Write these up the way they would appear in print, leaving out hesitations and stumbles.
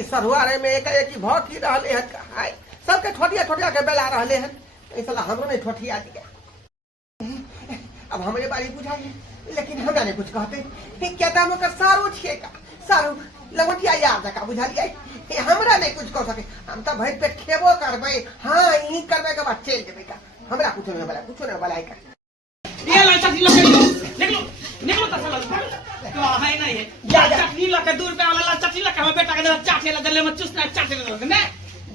इस सरुआरे में एक एक भाव की रहले हैं हाय सबके ठोटिया ठोटिया के बेला रहले हैं ऐसा हमरो नहीं ठोठिया दिया। अब हमारे बारे बुझाइए लेकिन हमरा नहीं कुछ कहते क्या दाम का सारू छे का सारू लवटिया यार जका बुझा लिया हमरा नहीं कुछ कह सके हम तो भर पेट खेबो करबे हां ई करबे के बाद चल जेबे का हमरा कुछ नहीं बोला कुछ नहीं बोला का ये ला चटनी लगे निकलो निकलो तो चलो तो है नहीं है या चटनी लगे 2 रुपया वाला ला चटनी लगे हम बेटा के चाटे ला दले में चुसना चाटे ला ने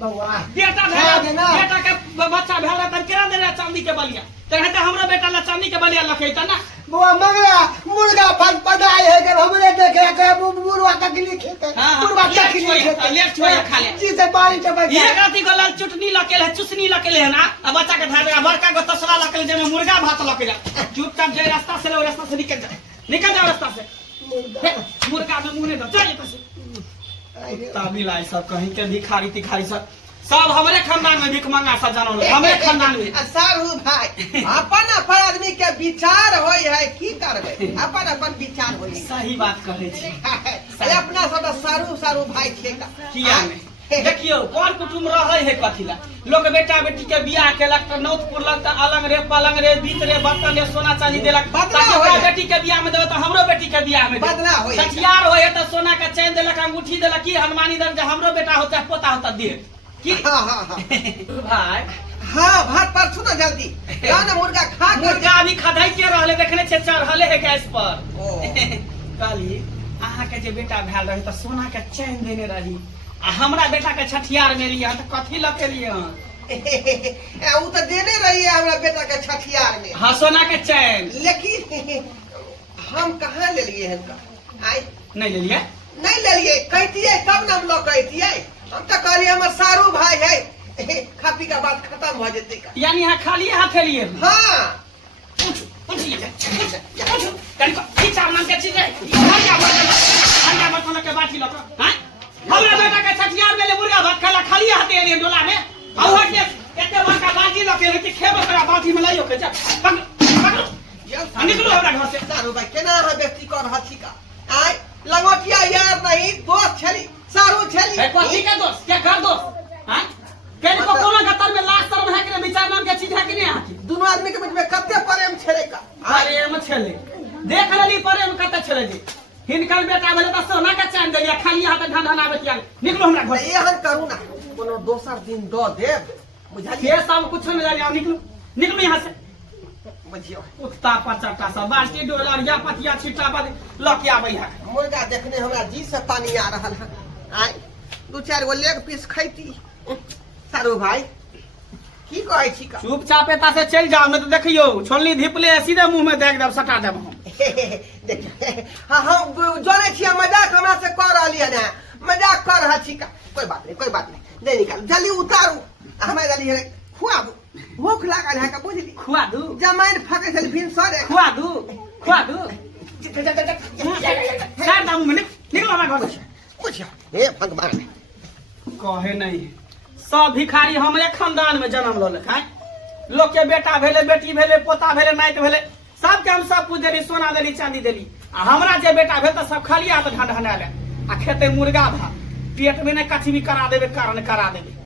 बउआ बेटा बेटा के बच्चा भेला त केरा देना चांदी के बलिया त कहते हमरा बेटा ला चांदी के बलिया लखेता ना बउआ मंगला मुर्गा फल पदाई है कर हमरे देखे के मुर्गा का गिली खेते मुर्गा का गिली खेते ले छोया खा ले जी से बारी चबा ये राती गला चटनी लकेल है चुसनी लकेल है ना अब बच्चा के धार बड़का को तसला लकेल जे में मुर्गा भात लकेल चुपचाप जे रास्ता से ले रास्ता से निकल जाओ रास्ता से मुर्गा में मुंह नहीं दो चल पसे ताबिलाई सब कहीं के भिखारी तिखारी सब हमारे खानदान में भिख मंगा सा जानो हमारे खानदान में सारू भाई अपन अपन आदमी के विचार होय है की करबे अपन अपन विचार होय सही बात कहे छी अपना सब सारू सारू भाई छे का किया में देखियो कौन कुटुम रहे है कथिला लोग बेटा बेटी के बियाह केलक त नौत पुरलक त अलग रे पलंग रे बीत रे बर्तन रे सोना चांदी देलक ताकि बेटी के बियाह में देबे त हमरो बेटी के बियाह में बदला होय सठियार होय त सोना का चैन देलक अंगूठी देलक की हनुमानी दर जे हमरो बेटा होता पोता होता दे की हां हां भाई हां भात पर सुनो जल्दी ना मुर्गा खा मुर्गा अभी खदाई के रहले देखने छे चढ़ले है गैस पर काली आहा के जे बेटा भेल रहे त सोना के चैन देने रही आ हमरा बेटा के छठियार में लिया त कथि लके लिए उ त देने रही है हमरा बेटा के छठियार में हां सोना के चैन लेकिन हम कहां ले लिए हैं आई नहीं ले लिए कहतिए तब नाम लो कहतिए हम तो कहलिए हमर सारू भाई है खापी का बात खत्म हो जते का यानी हां खाली हाथ लिए हां कुछ कल को ई चार नाम के चीज है अंडा मत के बाटी लो हां हमरा बेटा के छठियार में ले मुर्गा भात खाला खाली हाथ एलिए डोला में आउ के एते बड़का बाटी लो के खेबो करा बाटी में लाइयो के जा निकलो हमरा घर से सारू भाई केना है व्यक्ति कर हथी का आय लंगोटिया यार नहीं दोस्त छली सारू छली है कथि का दोस्त क्या कर दोस्त हां केन को कोनो गतर में लाश तरम है कि विचार नाम के चीज है कि नहीं आती दोनों आदमी के बीच में कते प्रेम छले का प्रेम छले देख लेली प्रेम कते छले जी हिनकर बेटा भेले त सोना का चैन देलिया खाली हाथ ढंढना बेटिया निकलो हमरा घर ये हम करू ना कोनो दोसर दिन दो देब बुझालिए ये सब कुछ नहीं जानी निकलो निकलो यहां से बुझियो कुत्ता पचाटा सब बाल्टी डोलर या पतिया छिटा पर लके आबै है मुर्गा देखने हमरा जी से पानी आ रहल है आय 2-4 गो लेग पीस खैती सारू भाई की कहै छी का चुपचाप एता से चल जाओ न तो देखियो छोलनी धिपले सीधे मुंह में देख देब सटा देब हम देखिए हां हम जाने छी मजाक हमरा से कर रहलिए ना मजाक कर रहा छी का कोई बात नहीं दे निकाल जल्दी उतारू हमें जल्दी खुआ दू भूख लागल है का बुझली खुआ दू जमाइन फके से फिर सरे खुआ दू सार दाम में निकलो हमरा घर से बुझियो हे भगवान कहे नहीं सब भिखारी हमरे खानदान में जन्म लो ले खाए लोग के बेटा भेले बेटी भेले पोता भेले नाइत भेले सब के हम सब कुछ देली सोना देली चांदी देली आ हमरा जे बेटा भेल त सब खाली हाथ ढंढना ले आ खेते मुर्गा भात पेट में नहीं कथी भी करा देबे कारण करा देबे